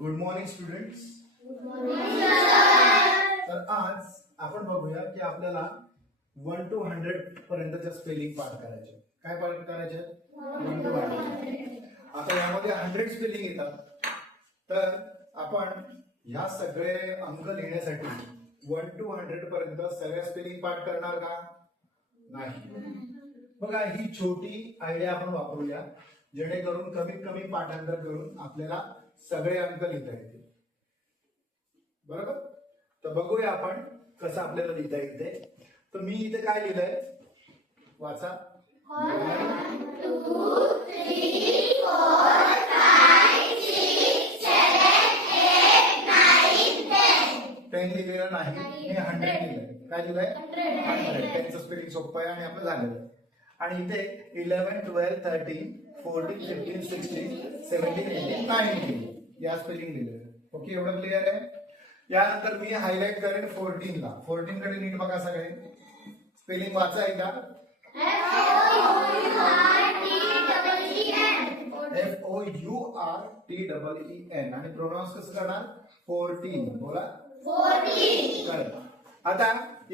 Good morning students. तर आज आपण बघूया की आपल्याला 1 to 100 पर्यंतच्या स्पेलिंग पाठ करायचे. काय पाठ करायचे? 1 to 100. आता यामध्ये 100 स्पेलिंग येतात. तर आपण ह्या सगळे अंक लिहिण्यासाठी 1 to 100 पर्यंत सगळ्या स्पेलिंग पाठ करणार का? नाही. बघा, ही छोटी आयडिया आपण वापरूया जेणेकरून कमीत कमी पाठांतर करून आपल्याला सगळे अंक लिहिता येतील. बरोबर? तर बघूया आपण कसं आपल्याला लिहिता येते. तर मी इथे काय लिहिलंय वाचा. 1 2 3 4 5 6 7 8 9 10. 10 लिहिलेलं नाही, मी 100 लिहिलंय. काय लिहिलंय? 100. 10चं स्पेलिंग सोपं आहे आणि आपलं झालेलं. आणि इथे 11 12 13 14 15 16 17 18 19 या स्पेलिंग लिहिलेलं. ओके, एवढं क्लिअर आहे. यानंतर मी हायलाइट करेन 14 ला. 14 कडे नीट बघा सगळे. स्पेलिंग वाचा एकदा. FOURTEEN आणि प्रोनाउन्स कसं करणार? 14. बोला 14. आता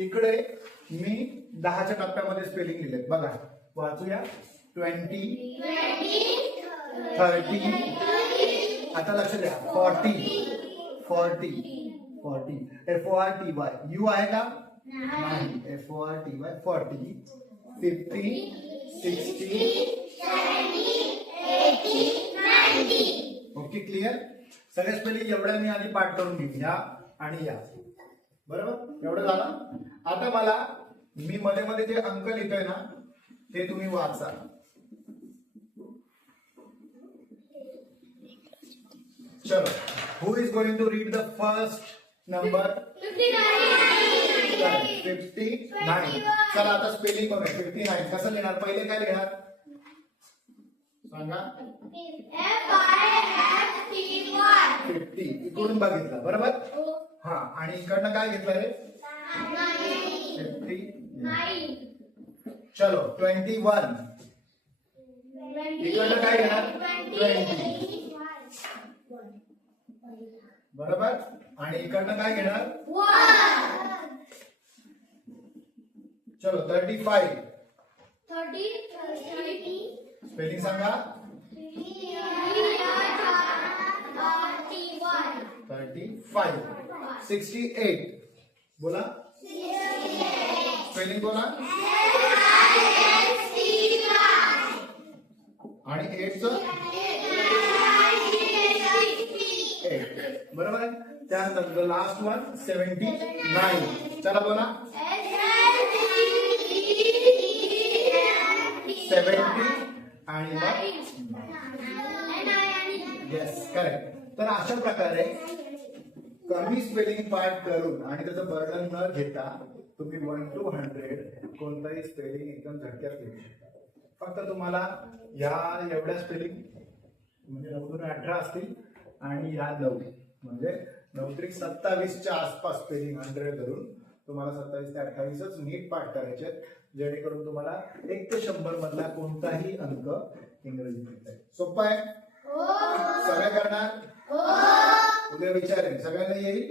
इकडे मी 10च्या टप्प्यामध्ये स्पेलिंग लिहिले. बघा, वाचूया. 20 30. आता लक्ष द्या. 40 FORTY. यू आहे का? नाही. FORTY 40. 50 60 70 80 90. Okay, clear. सगळे स्पेलिंग एवढ्या मी आधी पाठ करून घेईन, या आणि या. बरोबर? एवढं झालं. आता मला मी मध्ये मध्ये जे अंक लिहितोय ना ते तुम्ही वाचा. चलो, who is going to read the first number? 59. चला आता स्पेलिंग बघूया. 59 कसं लिहिणार? पहिले काय लिहिणार सांगा? FIFTY. 50 इकडून बघितलं. बरोबर? हा, आणि इकडनं काय घेतलं रे? 50. चलो 21. इकडनं काय घेणार? 20. बरोबर? आणि इकडनं काय घेणार? 1. चलो 35. 30 स्पेलिंग सांगा. 35. 68. बोला. स्पेलिंग बोला. आणि 8 चं 8. बरोबर. त्यानंतर लास्ट वन 79. चला बोला. 70 आणि येस, करेक्ट. तर अशा प्रकारे कमी स्पेलिंग पाठ करून आणि त्याचं बर्डन न घेता तुम्ही 1 to 100 कोणताही स्पेलिंग एकदम झटक्यात लिहू शकता. फक्त तुम्हाला या एवढ्या स्पेलिंग म्हणजे 9 to 18 असतील आणि या 9 म्हणजे 9 त्रिक 27च्या आसपास स्पेलिंग 100 धरून तुम्हाला 27 ते 28च नीट पाठ करायचे, जेणेकरून तुम्हाला 1 ते 100 मधला कोणताही अंक इंग्रजीत येत आहे. सोपं आहे? सगळे करणार? उद्या विचारेन. सगळ्यांना येईल?